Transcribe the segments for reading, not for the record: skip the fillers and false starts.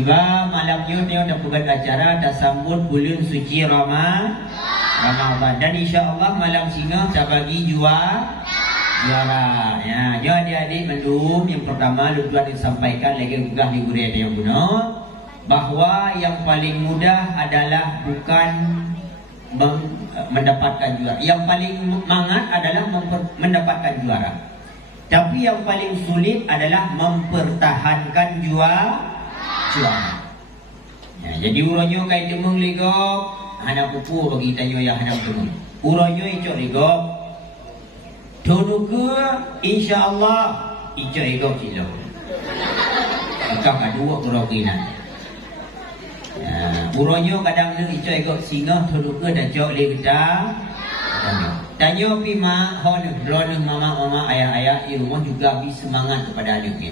Tiba malamnya dia dapat acara dah sambut bulan suci Ramadan. Dan insya-Allah malam singa saya bagi juara. Ya, jadi adik mendum yang pertama luar disampaikan lagi ugah di gurih yang guna bahwa yang paling mudah adalah bukan mendapatkan juara. Yang paling mangat adalah mendapatkan juara. Tapi yang paling sulit adalah mempertahankan juara. Ya, jadi uronyo kai demung ligok, anak pupu bagi tanyo yang anak demung. Uronyo icok ligok. Tunuke insya-Allah icok ligok kilo. Akak kadua urokinan. Ya, uronyo kadang ni icok ligok singa tunuke dan jok ligda. Tanyo pima hon drone mama ayah di rumah juga bi semangat kepada adiknya.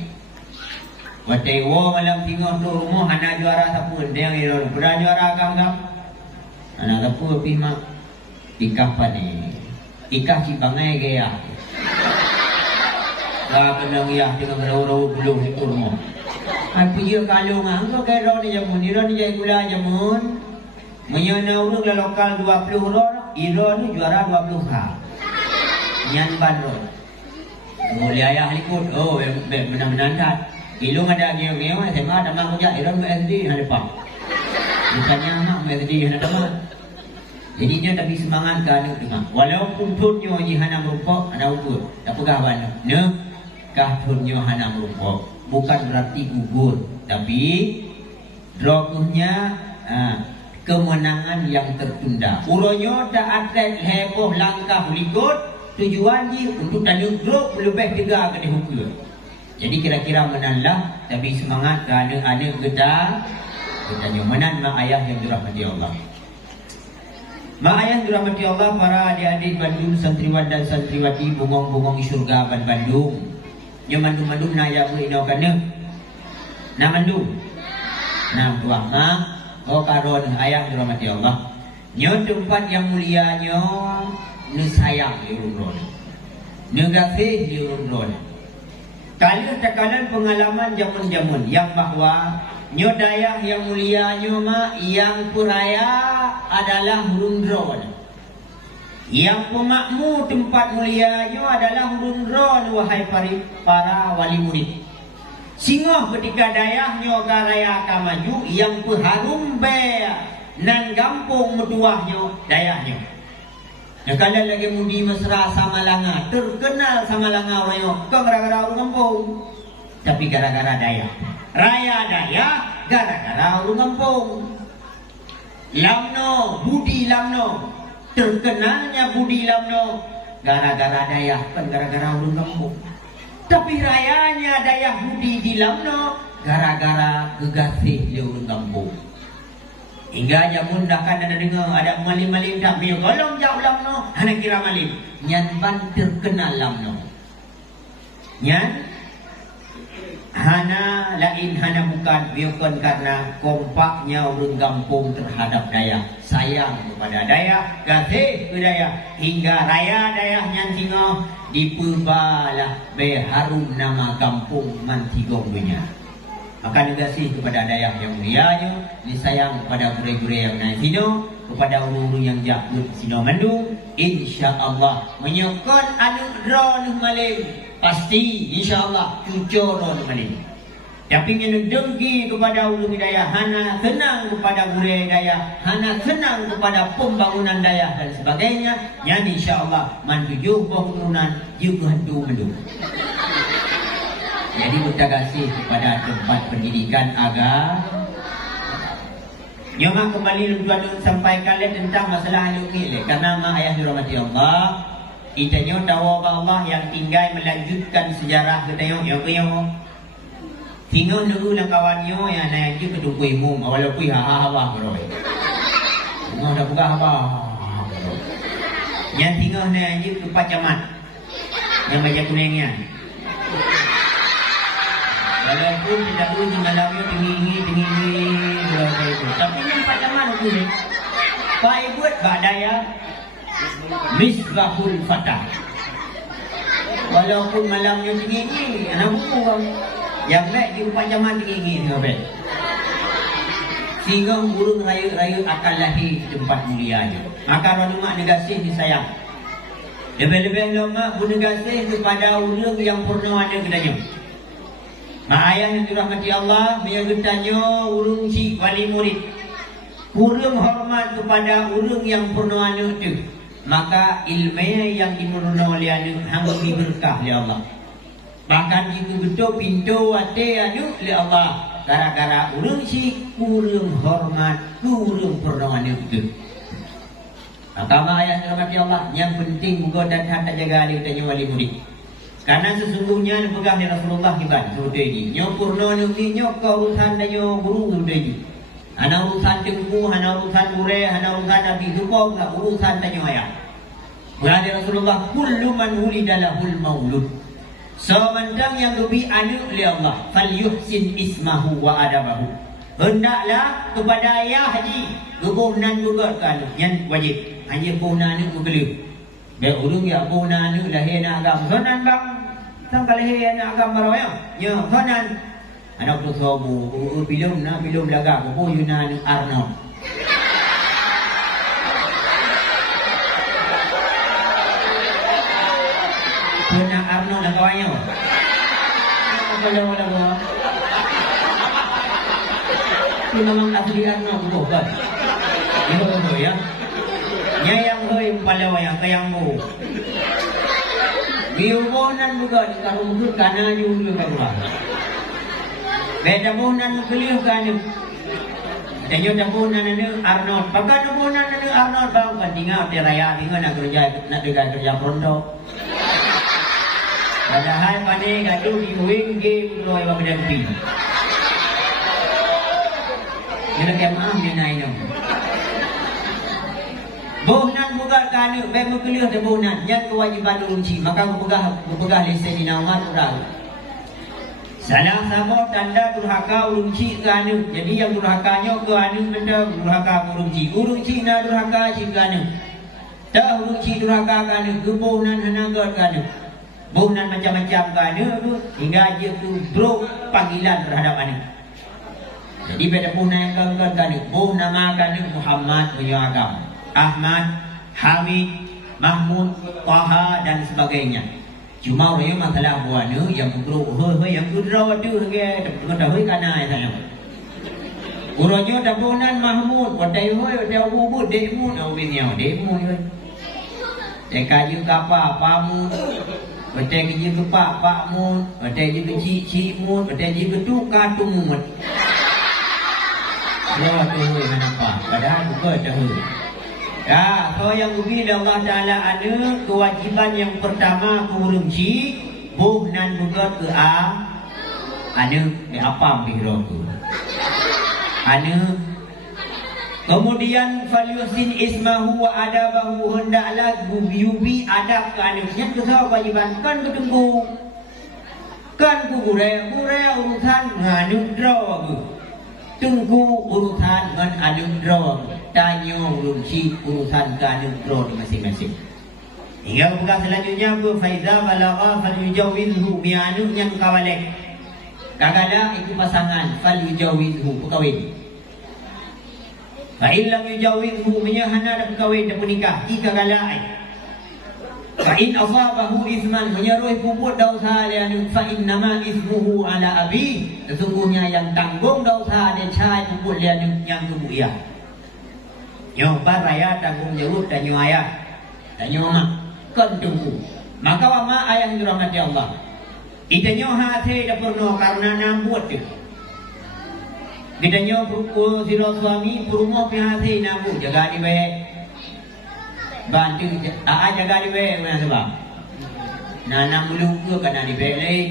Watewo malam tinggal tu rumah anak juara sapun dia yang pernah juara kanggap. Anak sapu pima ikah pani. Ikah si bangai gaya. Lah kena ngiyah dengan rawu-rawu belum itu rumah. Apa dia kalau nganggo ke ro ni jamun, ro ni jai gula jamun. Menyana urang la lokal 20 ro, iro ni juara 20 ha. Nyan ban ro. Mulia ayah ikut. Oh, benar-benar dah. Ilung ada ngeo-ngeo, SMA ada mak kerja, ilung SD ada pak. Bukannya mak SD ada mak. Jadinya tapi semangat ke anak dengar. Walaupun tunyo ni hana merumpok, anak ukur. Tak pegah banyak. Ne, kah tunyo hana merumpok. Bukan berarti gugur, tapi droguhnya kemenangan yang tertunda. Uronyo tak atlet heboh langkah berikut. Tujuan dia untuk tanya grup lebih 3 ke dihukum. Jadi kira-kira menanlah tapi semangat ke anak-anak kita tanya menan mak ayah yang dirahmati Allah. Mak ayah yang dirahmati Allah, para adik-adik Bandung, santriwan dan santriwati bungong-bungong surga Bandung. Yang mandum-mandum na ya bu ino kana. Na mandum. Na buah mak oh karon ayah dirahmati Allah. Nyo tempat yang mulia nyo nu sayang diurun. Nu kasih diurun. Kalian tekanan pengalaman jamun-jamun yang bahwa nyodayah yang mulia nyoma yang puraya adalah hurundron. Yang pemakmu tempat mulia nyo adalah hurundron wahai para wali murid. Singoh ketika dayah nyo karaya kamaju yang peharum be nan gampung meduah nyo dayah nyo. Ya kalau lagi mudi mesra sama langa, terkenal sama langa orang kau gara-gara orang kampung, tapi gara-gara daya, raya daya, gara-gara orang kampung. Lamno, budi lamno, terkenalnya budi lamno, gara-gara daya, bukan gara-gara orang kampung. Tapi rayanya daya budi di lamno, gara-gara gegasih di orang kampung. Hingga jamun dah kan ada dengar ada malim-malim tak biar golong jauh lamno hana kira malim nyan ban terkenal lamno nyan hana lain hana bukan biarkan karena kompaknya urun kampung terhadap daya sayang kepada daya kasih ke daya hingga raya daya nyan singo diperbalah beharum nama kampung Mantigong punya. Maka dikasih kepada dayah yang mulianya, disayang kepada gure-gure yang naik sino, kepada uru-uru yang jakut sino mandung, insya-Allah menyokon anu drone malim, pasti insya-Allah cucur malim. Tapi yang dengki kepada ulu dayah, hana senang kepada gure dayah, hana senang kepada pembangunan dayah dan sebagainya, yang insya-Allah mantujuh keturunan juga hantu mandung. Jadi kita kasih kepada tempat pendidikan agama. Nyoma kembali tuan sampaikan tentang masalah anak ni karena mak ayah dirahmati Allah. Kita nyo tahu Allah yang tinggal melanjutkan sejarah kita nyo yo. Tinggal nunggu lang kawan nyo yang naik je kedua imum awal kui ha bro. Ngah dah buka apa. Yang tinggal naik je ke Pacamat. Yang baca kuningnya. Walaupun tidak uji malamnya tinggi berapa itu. Tapi yang Pacamat aku ni. Pak buat badaya Misbahul Fatah. Walaupun malamnya tinggi, anak buku kan. Yang baik di Pacamat tinggi tengok baik. sehingga urung raya-raya akan lahir di tempat mulianya. Maka orang mak negasih disayang. Lebih-lebih lama guna kasih kepada orang yang purna ada kedanya. Mak ayah yang dirahmati Allah, dia bertanya urung si wali murid. Kurang hormat kepada orang yang purna ada tu. Maka ilmu yang dimurna oleh anak hang berkah oleh Allah. Bahkan jika betul pintu hati anak oleh Allah, gara-gara urang si kurang hormat, kurang purna ada tu. Maka ayat rahmati Allah, yang penting buka dan tak jaga ali tanya wali murid. Karena sesungguhnya pegang di Rasulullah hibat seperti ini. Nyo purna ni nyo urusan dan nyo guru seperti ini. Hana urusan tengku, hana urusan murai, hana urusan nabi hukum, urusan tanya ayat. Berada Rasulullah, kullu man wulida lahul maulud. Semandang yang lebih anak oleh Allah, falyuhsin ismahu wa adabahu. Hendaklah kepada ayah haji kebunan bukan yang wajib. Hanya bunan ni berkeliu. Baik urung ya bunan ni lahir nak agam. Sonan bang, sang lahir nak agam baroya. Ya, sonan. Anak tu sobu, pilum laga, ko Yunan Arno. Yunan Arno nak kawannya. Kalau lagu. Itu memang asli Arno bukan. Itu ya. Nyayang hoy palawayang kayangmu. Biubonan bukan karung tu kana juga kan. Beda bonan beliau kan. Tenyo tabunan ni Arnold. Pagka tabunan ni Arnold bang pandinga ti raya bingon nak kerja pronto. Padahal pani gadu diwing game loy ba dan pi. Ni nak maaf ni nai no. Bohnan bukan kan be mekeliu te bohnan yang kewajiban urunci maka pegah lesen ni nama kurang. Salah sama tanda durhaka urunci ke anu. Jadi yang durhakanya ke anu benda durhaka urunci. Urunci na durhaka si ke anu. Tak urunci durhaka ke anu. Kebunan hanaga ke anu. Bunan macam-macam ke anu. Hingga dia tu bro panggilan terhadap anu. Jadi beda bunan yang ke anu. Buh nama ke anu Muhammad punya agama. Ahmad, Hamid, Mahmud, Taha dan sebagainya. Cuma orang yang masalah buat ni yang beruk hoi yang berdraw tu ke tak hoi kana sana. Uronyo dabunan Mahmud, wadai hoi wadai bubut demu dah binyau demu hoi. Dekaju kapa pamu, wadai kiji kepak pakmu, wadai kiji cik mu, wadai kiji ketuka tumut. Lo tu hoi kenapa? Padahal bukan dah hoi. Ya, so yang begini Allah Ta'ala ada kewajiban yang pertama kurunci buhnan buka ke ada apa biro tu ada kemudian falyusin ismahu wa adabahu hendaklah yubi adab ke anu yang kedua kewajiban kan ketunggu kan ku gure urusan nganu draw aku tunggu urusan ngan anu draw tanya urunci urusan kanu draw di masing-masing. Hingga bukan selanjutnya aku faiza balagha falyujawizhu bi'anu yang kawalek. Kagada itu pasangan falyujawizhu perkahwin. Fa illam yujawizhu menyahana dak perkahwin dak menikah jika galai. Fa in asabahu ithman menyeruih puput dosa dia fa innama ithmuhu ala abi. Sesungguhnya yang tanggung dosa dia cai puput dia yang kebuya. Yang raya tanggung jawab dan ayah dan mak kan tunggu maka wama ayah dirahmati Allah itanya hati dah pernah karena nambut tu ditanya buku siro suami perumah hati nambut jaga di baik bantu jaga di baik mana sebab nanam bulu ke kena di baik lain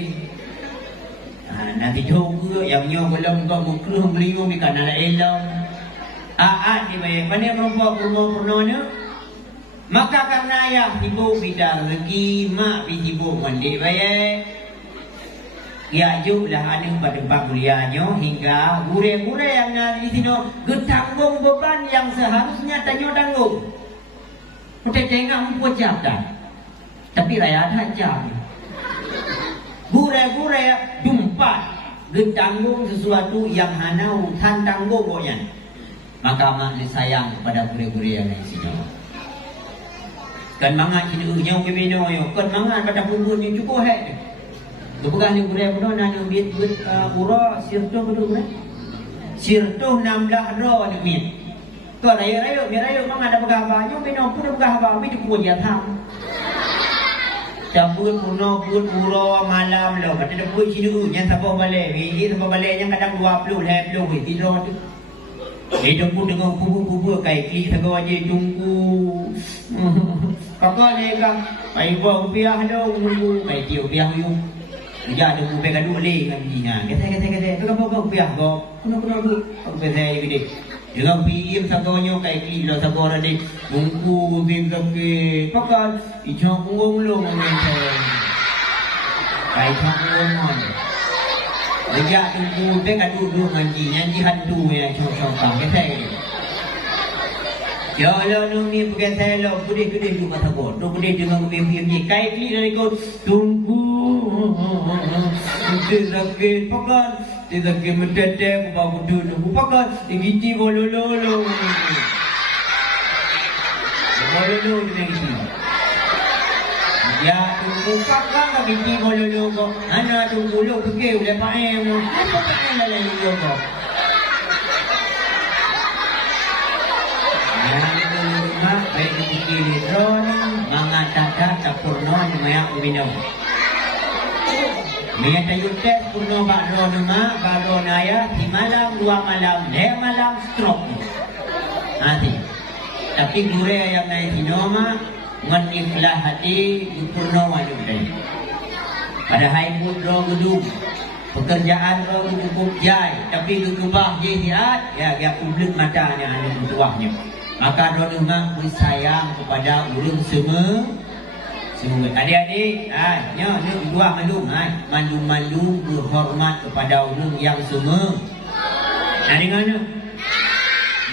nanti jauh ke yang nyo belum kau mukruh beliau bikan ala elam di baik mana perempuan maka karena ayah sibuk bidang rezeki mak sibuk mandi baik ya julah ada pada tempat kuliahnya hingga gure-gure yang ada di sini getanggung beban yang seharusnya tanggung kita tengok mampu jabatan tapi raya ada jam gure-gure dumpat getanggung sesuatu yang hanau tan tanggung goyan Maka mak ni sayang kepada gure-gure yang lain sini. Kan mangat sini nyau ke bino yo. Kan mangat pada punggun ni cukup hek. Tu pegah ni gure pun nak bit ura sirto betul kan? Sirto 16 ro ni mit. Tu raya-raya mangat ada pegah ba, nyau bino pun ada pegah ba, mi cukup dia tham. Cabut puno pun ura malam lo. Kata dah pun sini yang siapa balik. Ini siapa balik yang kadang 20 20 tidur tu. Dia pun dengan kubu-kubu kai kli segala je tunggu. Kakak ni kan, pai buah rupiah dah tunggu, pai dia rupiah you. Dia ada rupiah gaduh le kan dia. Kata, apa rupiah kau? Kuna tu. Aku saya gede. Dengan PM sagawanya kai kli lo sagora de tunggu bim-bim pakal ijong ngong lo ngene. Kai thang Dia tunggu dia kat duduk nyanyi hantu yang cong-cong ketai. Ya Allah ni pergi saya lo gede-gede dulu mata gua. Tu gede dengan bim-bim kai kli dari kau tunggu. Dia pakal dia ke medete bagu dulu pakal digiti bololo. Bololo ni. Ya tunggu pakal digiti bololo ko. Ana tunggu lo pergi oleh pak em. Apa tak lain lo ko. Mak baik dikiri drone mengatakan tapurno mayak ubino. Mia tayutet puno bakro nama bakro naya di malam 2 malam le malam stroke. Nanti. Tapi gure yang naik sinoma meniflah hati puno wajib. Pada hai putro gedung pekerjaan ro cukup jai tapi kekebah jihad ya publik matanya hanya tuahnya. Maka doa bersayang kepada urang semua. Adik-adik, ni dua mandum berhormat kepada urang yang semua. Dengan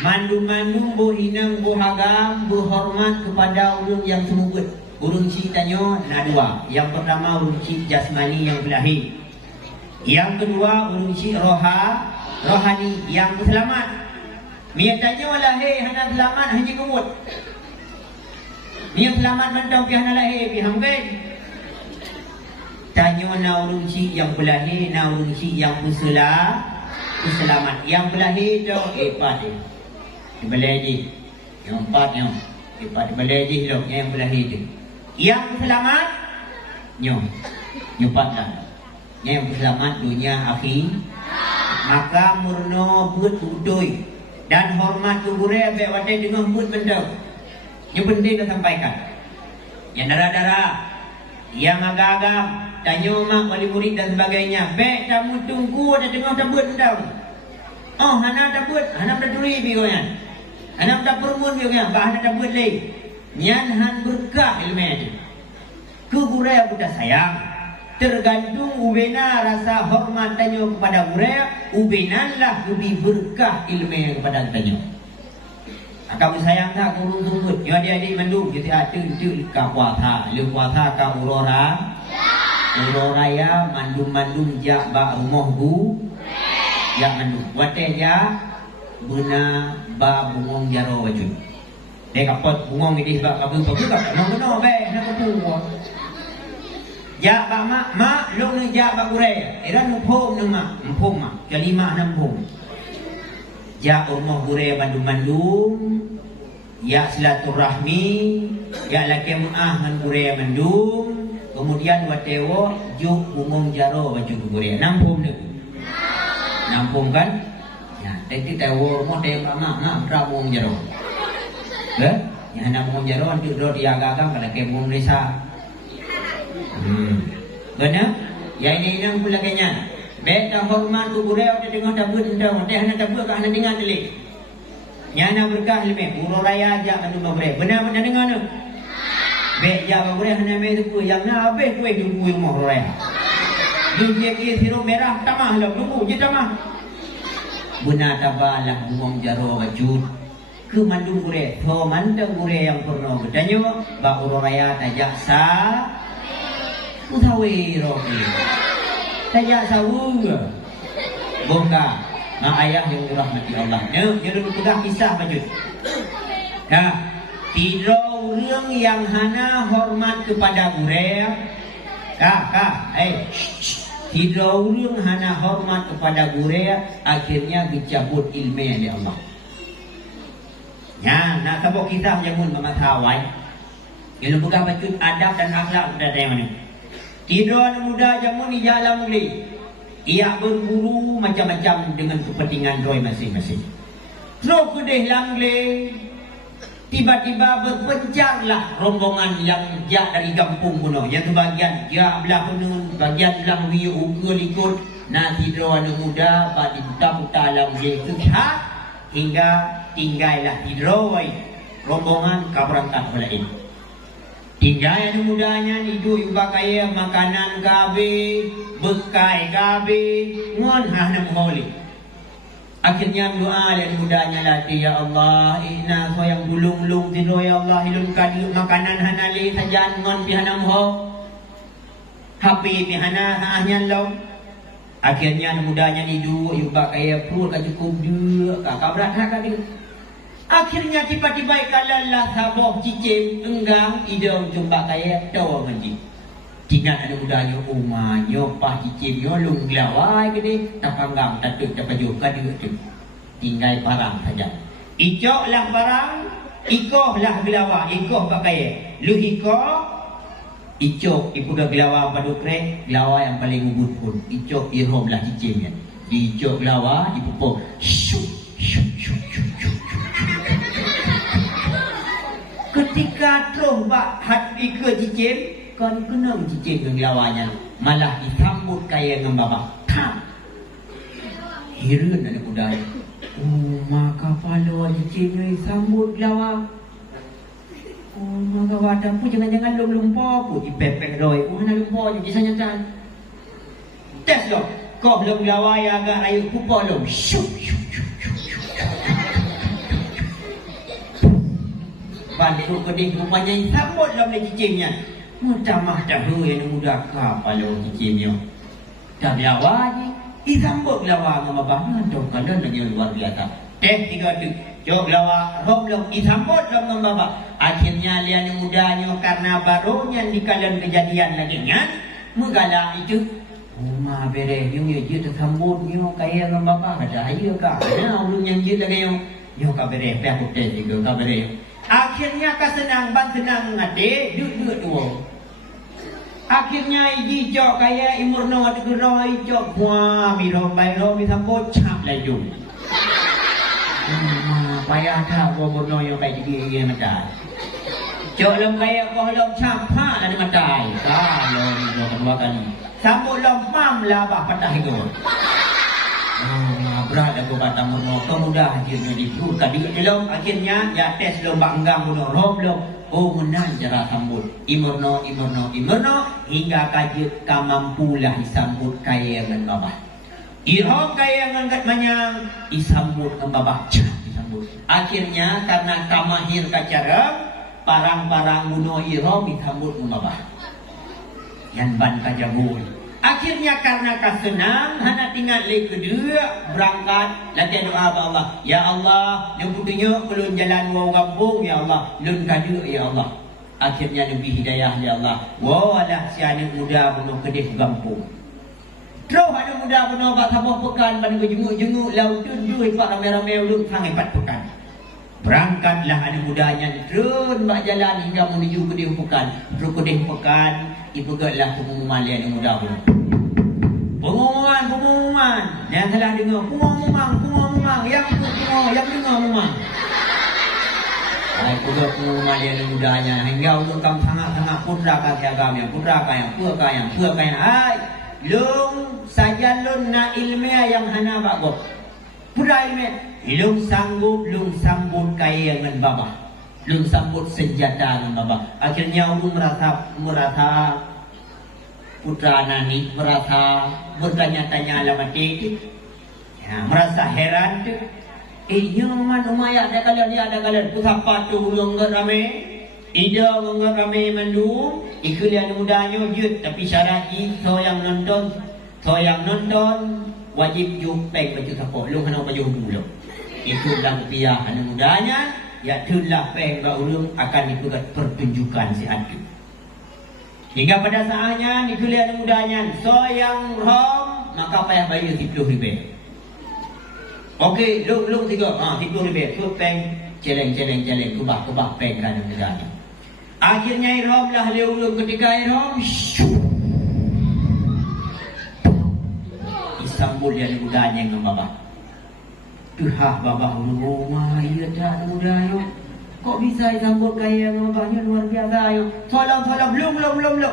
mandum berhinang beragam berhormat kepada urang yang semua. Urang cik tanya nak dua. Yang pertama urang cik jasmani yang belahi. Yang kedua urang cik rohani yang selamat. Mia tanya lahir hana selamat hanya kemut. Mia selamat mentau pi hana lahir pi hamkan. Tanya na urang cik yang berlahir, na urang cik yang selamat. Yang berlahir tu epat dia. Dibalik je. Yang empat yang epat dibalik je lo yang berlahir tu. Yang selamat nyo. Nyopatlah. Yang selamat dunia akhir. Maka murno buat udoi. Dan hormat guru abek wadai dengan buat benda. Yang penting dah sampaikan. Yang darah-darah, yang agak-agak, tanya mak wali murid dan sebagainya. Bek tamu tunggu ada dengar tak buat benda. Oh, hana tak buat, hana tak turi biar kan. Hana tak permun biar kan, bah hana tak buat lagi. Nyan han berkah ilmu itu. Ke guru budak sayang. Tergantung ubena rasa hormat tanya kepada guraya, ubenanlah lebih berkah ilmu kepada tanya. Kamu sayang tak guru tuntut? Ya adik-adik mandum, kita ada tu ka puasa, le puasa ka urora. Uroraya mandum jak ba rumah bu. Ya mandum. Wate ja buna ba bungong jaro wajud. Dek kapot bungong ini sebab bagus-bagus tak mau be nak tu. Ya ba mak lu ni ja ba gure iran muphom nang mak kelima 6 phom ya rumah gure mandum ya silaturahmi ya laki muah ngan gure mandum kemudian watewo juk umum jaro baju gure 6 phom ni 6 phom kan ya tadi tewo rumah de mak rabung jaro ya nak umum jaro antu do dia gagang kada ke umum desa. Benar? Ya ini yang pula kenya. Beta hormat tu gure ada dengar tabut entah, ada hana tabut kah hana dengar telik. Nyana berkah lebih. Uro raya aja mandu gure. Benar dengar tu. Bek ja gure hana me tu yang na habis kue tunggu rumah raya. Dia ke sirup merah tamah lah tunggu je tamah. Benar tabalah ngom jaro wajud. Ke mandu gure. Tho mandang gure yang pernah bertanya ba uro raya tajak sa Utawi roki. Tajak sawu. Bongka. mak ayah yang dirahmati Allah. Dia dulu pegang kisah baju. Nah, tidak orang yang hana hormat kepada gurel. Tidak orang hana hormat kepada gurel, akhirnya dicabut ilmu oleh Allah. Ya, nak sebut kisah jamun Mama Tawai. Yang buka bacut adab dan akhlak dari mana? Tidak anak muda jamun di jalan mulai. Ia berburu macam-macam dengan kepentingan roy masing-masing. Terus kedih langle. Tiba-tiba berpencarlah rombongan yang jak dari kampung kuno. Yang sebagian jak belah kunun, bagian belah wiyu ukul ikut. Nah tidur anak muda pada putar-putar alam dia kehat hingga tinggallah tidur rombongan ke berangkat lain. Tinggal anak mudanya hidup pakai makanan kabe, bekai kabe, ngon nak boleh. Akhirnya doa dan mudahnya latih, ya Allah, inna so yang bulung-bulung tidur, ya Allah, hilun kadi makanan hanali sajan ngon pihanam ho. HP pihana hanya lo. Akhirnya mudahnya hidup iba kaya perut ka cukup dia, kakak berat kadi. Akhirnya tiba-tiba kalalah saboh cicim enggang idong jumpa kaya tawa menji. Tinggal ada mudahnya umahnya pah cicimnya lung gelawai gede tapanggang tatuk tapaju ka dia tu. Tinggal parang saja. Icoklah parang, ikohlah gelawa, ikoh pakai. Lu ikoh icok ipuga gelawa padu kre, gelawa yang paling ubud pun. Icok irhomlah cicimnya. Di icok gelawa ipupo syuk syuk syuk syuk syuk. Ketika terus bak hati ke cicim, kan kena cicim dengan lawanya, malah disambut kaya dengan babak. Tak. Heran anak muda. Oh, maka pala cicimnya disambut lawa. Oh, maka wadah pun jangan-jangan lumpur pun dipepek doi. Oh, nak lumpur je kisahnya tak. Tes lo. Kau belum lawa yang agak rayu pupa lo. Syuk syuk syuk syuk syuk. Bantu kedih rupanya sambut dalam cicimnya. Mutamah dahulu yang muda kapal cicimnya. Dan lawa ni, isambut lawa dengan babahnya. Jom kalian lagi luar biasa. Tiga tu. Jom lawa, rom lom, isambut dengan babah. Akhirnya lian mudanya karena barunya di kalian kejadian lagi kan. Menggalak itu. Rumah bereh, yung je tersambut yung kaya dengan babah. Ada aja kah? Ada ulun yang je lagi yung. Yung kabereh, pihak hotel juga kabereh. Akhirnya kau senang, ban senang adik, duduk dua. Akhirnya iji jok kaya imurno ada gero jok wah miro bairo misambut cap laju. Payah tak imurno yang kayak gini macam. Jok lom kaya kau lom cap pa ada macam. Kalau ni kedua kali. Sambut lom pam lah bah patah hidup. Berat aku kata murno kemudah dia jadi pur tadi belum akhirnya ya tes lomba enggang murno rom lom oh menang cara sambut imurno hingga kajut kamampulah disambut kaya dengan babah irhom kaya dengan kat manyang disambut dengan babah disambut akhirnya karena kamahir kacara parang-parang bunuh irhom disambut dengan babah yang ban kajabul. Akhirnya karena kasenang, hana tinggal lagi kedua berangkat latihan doa kepada Allah. Ya Allah, yang putunya belum jalan wau kampung ya Allah, belum kadu ya Allah. Akhirnya lebih hidayah ya Allah. Walah si anak muda bunuh kedih kampung. Terus anak muda bunuh bak sabah pekan pada jenguk-jenguk laut duit pak ramai-ramai ulun sangai 4 pekan. Berangkatlah anak mudanya terus bak jalan hingga menuju kedih pekan. Terus kedih pekan ibugatlah pengumuman anak muda bunuh. Pengumuman. Yang telah dengar pengumuman. Yang dengar pengumuman. Aku dah pengumuman yang mudanya. Hingga untuk kamu sangat-sangat putra kasih agama. Putra kaya. Hai. Lung saja lung na ilmiah yang hana bagus. Putra ilmiah. Lung sanggup, lung sambut kaya dengan babah. Lung sambut senjata dengan babah. Akhirnya ulun merasa putra nani merasa bertanya-tanya alamat itu, ya, merasa heran tu. Nyaman umayat ada kalian pusapa tu ulung rame, ida ulung rame mandu, ikulian mudanya jut tapi syarat so yang nonton wajib jupeng baju tapok lu kena baju bulu. Itu dalam rupiah anak mudanya, ya itulah peng ulung akan dibuat pertunjukan si adu. Hingga pada saatnya dikuliah anak mudanya, so yang rom maka payah bayar 10 ribu. Okey, lung 10 ribu, so peng celeng kubah peng kan anak mudanya. Akhirnya irom lah ulung ketika irom, disambul dia anak mudanya dengan babah. Tuhah babah rumah iya dah muda yo. Kok bisa disambut kaya babahnya luar biasa yo. Tolong belum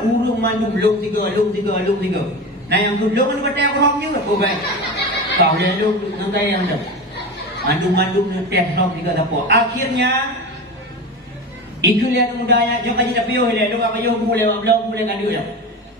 urung mandum belum tiga. Nah yang belum kan betul aku rom juga. Oh baik. Kau dia lu dengan kaya yang dah. Mandum ni teh rom tiga tapo. Akhirnya itu lihat mudanya jom kaji dah piuh dia. Lu apa yo boleh kan dia.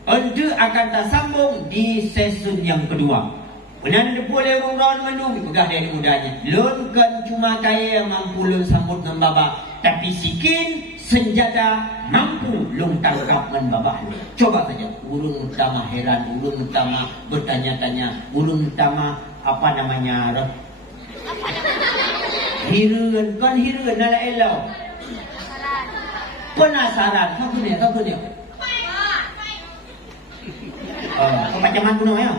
Untuk akan tersambung di season yang kedua. Benar dia boleh orang mandum pegah dia mudanya. Lun kan cuma kaya yang mampu lun sambut dengan baba, tapi sikin senjata mampu lun tangkap dengan baba lun. Coba saja, ulun utama heran, ulun utama bertanya-tanya, ulun utama apa namanya? Hirun nala elau. Penasaran, kau punya. Macam mana kuno ya?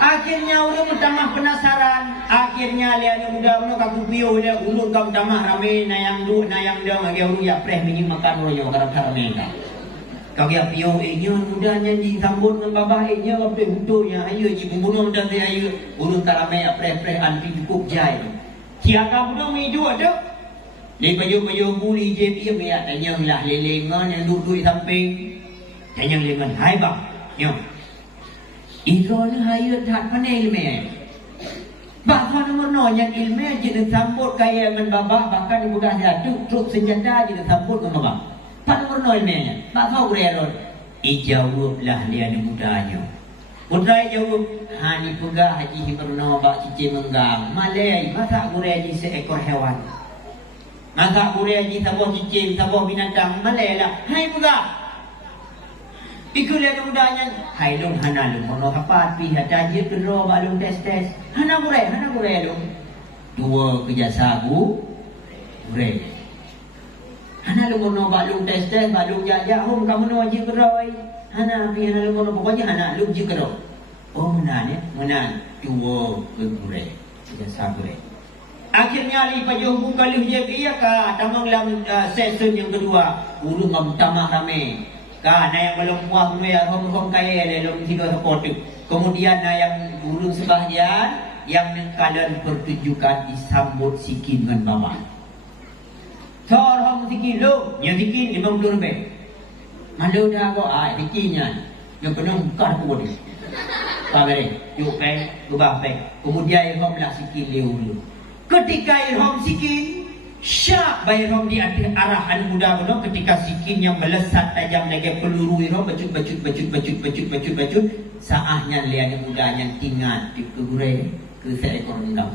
Akhirnya ulun utama penasaran. Akhirnya lihat muda ulun kaku piuh dia ulun kau utama rame nayang dia magi ulun ya preh mingi makan royo karang rame ka. Kau ya piuh nya mudanya disambut dengan babah nya apa butuhnya ayo ji membunuh dan dia ayo ulun karame ya preh anti cukup jai. Siapa bunuh mi dua dak. Ni baju buli je dia ya tanya lah lelengan yang duduk samping. Yang lengan hai bang, yo. Itu ni hai tak panel me. Bahkan nomor yang ilmu jadi sambut kaya dengan babah bahkan budak jatuh truk senjata jadi sambut dengan babah. Pan nomor ilmunya, bahkan urairon. Ijawablah dia ni mudanya. Putra jawab, hani pegah haji hiperno bak cici menggang. Malay, masa urai haji seekor hewan. Masa urai haji sabuah cici, sabuah binatang. Malay lah, hai pegah. Ikut lihat mudanya, hai lung hana lung mono kapat pi hata je kedro balung tes. Hana kurai lung. Dua kerja sabu kurai. Hana lung mono balung tes balung jaja hom kamu no je kedro ai. Hana lung mono pokoknya hana lung je kedro. Oh menan dua kurai. Kerja sabu kurai. Akhirnya li pajuh buka lih je iya ka tamang lam season yang kedua. Ulung ngam tamah rame. Kan yang belum puas ya hom kaya dalam 3 support. Kemudian yang ulun sebahagian yang kalian pertunjukan disambut sikin dengan bawah. Sor hom sikin lu, yang sikin 50 ribu. Malu dah kau sikinnya. Yang penuh buka aku ni. Pagare, yuk peng, ubah peng. Kemudian hom lah sikin dulu. Ketika hom sikin syak bayrom di arahan muda benar ketika sikin yang melesat tajam lagi peluru irom bacut saahnya lihat muda yang tinggal di kegure ke seekor undang.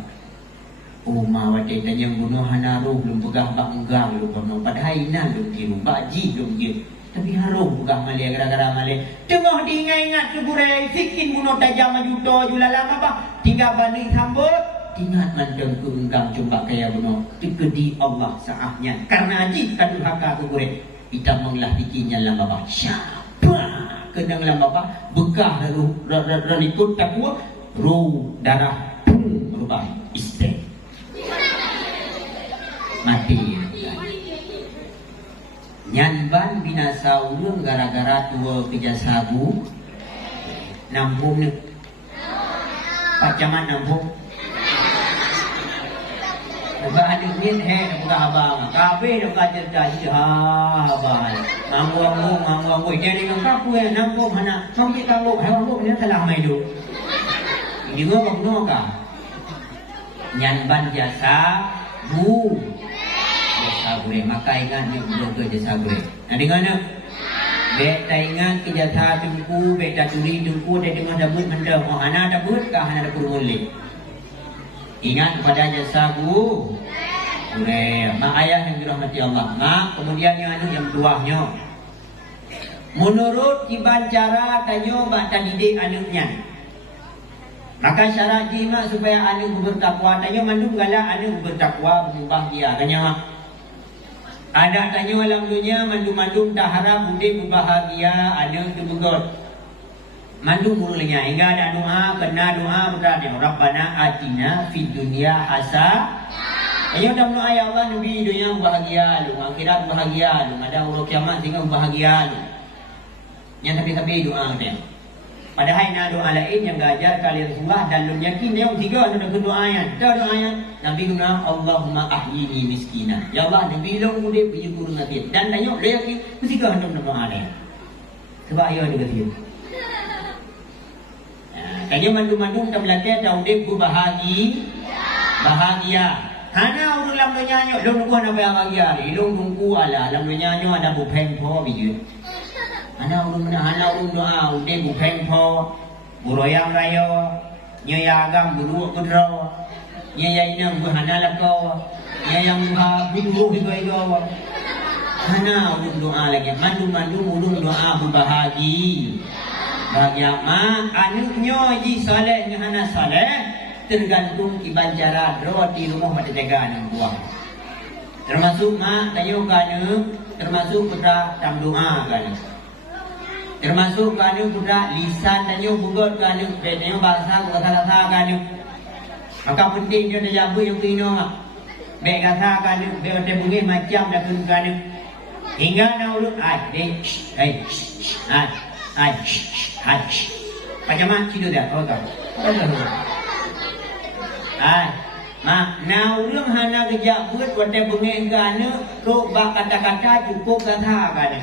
Oh mawate tanya bunuh hanaruh belum pegang bak enggang lu kono padahal ina lu kiru baji lu kiru tapi haruh pegang malia gara-gara malia tengah diingat kegure sikin bunuh tajam majuto julalama bah 3 bani sambut. Ingat mandang ke enggang jumpa kaya benar tekedi Allah saahnya karena aji kadu haka ke gure kita menglah bikinnya lama babah siapa kenang lama babah bekah ikut takwa roh darah berubah istri mati nyanban binasa ulung gara-gara tua kerja sabu nampung ni pacaman nampung bukan adik ni bukan abang. Kabe dah kajar dah abang. Nganggu. Jadi nganggu ya nampu mana? Sampai kamu ni telah mai dulu. Ini gua bakno ka. Nyanban jasa jasa gue maka ingat ni ke jasa gue. Nah dengan beta ingat ke jasa tungku, beta turi tungku dia dengan dabut mendam. Oh hana dabut kah hana dabut mulai. Ingat kepada jasaku. Mak ayah yang dirahmati Allah. Mak, kemudian yang duahnya. menurut tiban cara tanyo bak didik anaknya. Maka syarat jima supaya anak bertakwa tanyo mandum galak anak bertakwa berubah dia kanya. Ada tanyo alam dunia mandum-mandum dah harap bude berbahagia anak tu begot. Mandum mulanya hingga ada doa kena doa berada Rabbana atina fid dunya hasanah. Ayo dalam doa ya Allah nabi dunia bahagia lu, akhirat bahagia lu, ada urut kiamat tinggal bahagia lu. Yang tapi doa dia. Padahal na doa lain yang gajar kali Rasulullah dan lu yakin dia tiga ada doa yang. Ada doa yang Nabi guna Allahumma ahyini miskina. Ya Allah nabi long mude pergi kurang hati. Dan tanya lu yakin tiga ada doa dia. Sebab ayo ada dia. Kaya mandum-mandum tam laki tahu dek ku bahagia. Hana urang lam nyanyo long nunggu na bahagia. Ilong nunggu ala lam nyanyo ada bu peng po biju. Hana urang doa dek bu peng po. Buroyang rayo, nya agam buru kudro. Nya inang bu hana lako. Nya yang buru higo. Hana urang doa lagi. Mandum-mandum urang doa bu bahagia. Bahagia mak anaknya ji salehnya hana saleh tergantung iban cara roti rumah pada jaga anak buah. Termasuk mak tayo kana termasuk putra tam doa kana. Termasuk kana putra lisan tayo bugot kana tayo bahasa kana. Maka penting dia jabu yang pino mak. Baik kata kana baik ada bunyi macam dah kana. Hingga na ulut ai macam mana tidur dia? Oh tak. Mak, na urang hana kerja buat wate bengeng kana, ro bak kata-kata cukup kata kana.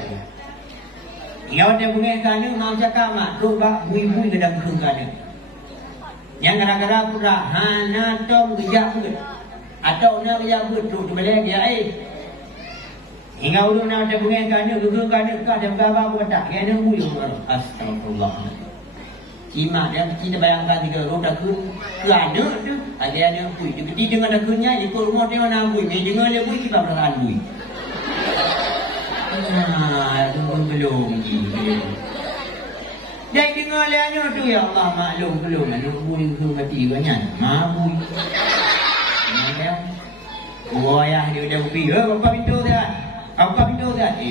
Ya wate bengeng kana mau cakap mak, ro bak bui-bui gedang kana. Yang gara-gara pula hana tom kerja buat. Atau na kerja buat ro boleh dia hingga urang na wate bengeng kana, gugur kana ka dem gaba ko tak. Ya nang bui astagfirullah. Cima dia kita bayangkan tiga roda kun ada tu ada bui di dengan dakunnya ikut rumah dia mana bui ni dengan dia bui kita perasaan bui belum dia dengar dia tu ya Allah maklum belum bui tu mati banyak bui gua ya dia udah bui apa pintu dia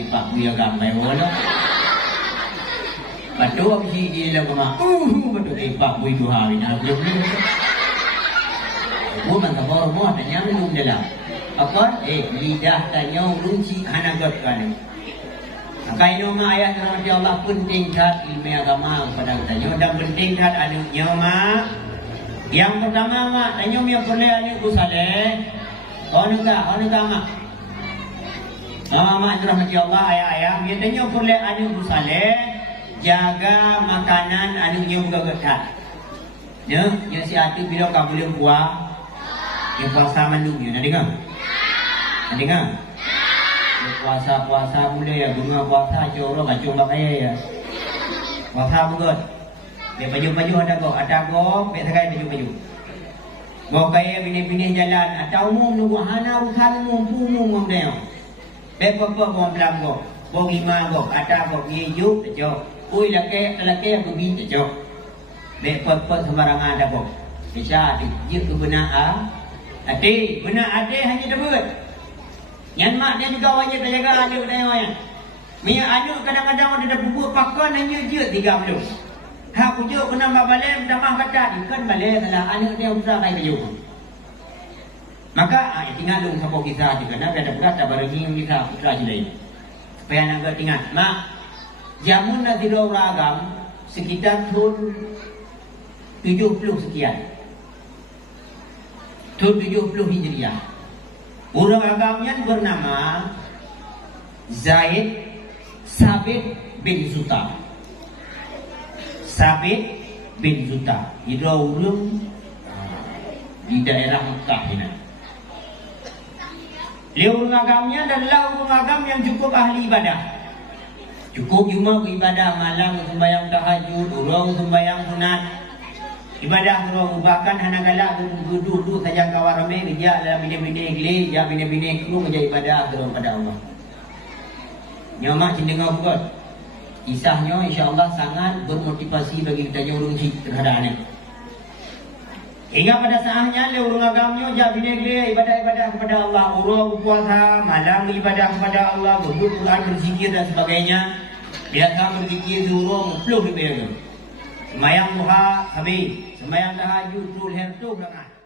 pak bui agak mai bola. Betul apa sih dia dalam rumah? Betul pak bui tu hari nak belum. Gua mantap baru mau tanya belum dalam. Apa? Lidah tanya lunci hana got kan. Kaino ma ayat nama Allah penting kat ilmu agama pada tanya dan penting kat anaknya ma. Yang pertama ma tanya yang boleh anak ku saleh. Ono ka ma. Mama rahmat Allah ayah dia tanya boleh anak ku saleh. Jaga makanan anaknya juga ketat. Ya, yang si hati bila kau boleh buah, yang puasa mandungnya, nak dengar? Nak dengar? Puasa boleh ya, bunga puasa jorok kacung bakaya ya. Puasa bukan? Dia baju ada kok, betul baju. Kau kaya bini jalan, atau umum nunggu hana urusan umum dia. Beberapa orang bilang kau lima kau, ada kau hidup terjauh. Ui laki aku binti jauh. Bek-bek sembarangan ada kok. Bisa dia kebenaran. Ade, benar ade hanya dapat. Yang mak dia juga wajib jaga anak dia yang. Minyak anak kadang-kadang ada bubur pakan hanya je 30. Hak pujuk kena balai tambah kata ikan balai salah anak dia usah kai baju. Maka tinggal dong siapa kisah juga nak ada berat baru ni kita putra lain. Supaya nak tinggal. Mak jamun Nazirul Ragam sekitar tahun 70 sekian. Tahun 70 Hijriah. Orang agamnya bernama Zaid Sabit bin Zuta. Sabit bin Zuta. Itu orang di daerah Mekah ini. Dia orang agamnya adalah orang agam yang cukup ahli ibadah. Cukup cuma ibadah malam sembahyang tahajud, urang sembahyang sunat. Ibadah urang bahkan hana galak duduk saja kawan ramai kerja dalam bini-bini geli, ya bini-bini keluar kerja ibadah kepada Allah. Nyamak cindengar bukan. Kisahnya insya-Allah sangat bermotivasi bagi kita urung terhadap anak. Hingga pada saatnya le urung agamnya jadi negeri ibadah-ibadah kepada Allah, urung puasa, malam ibadah kepada Allah, berdoa, berzikir dan sebagainya. Dia akan berzikir urung 10 lebih. Semayang duha habis, semayang tahajud 10 rakaat.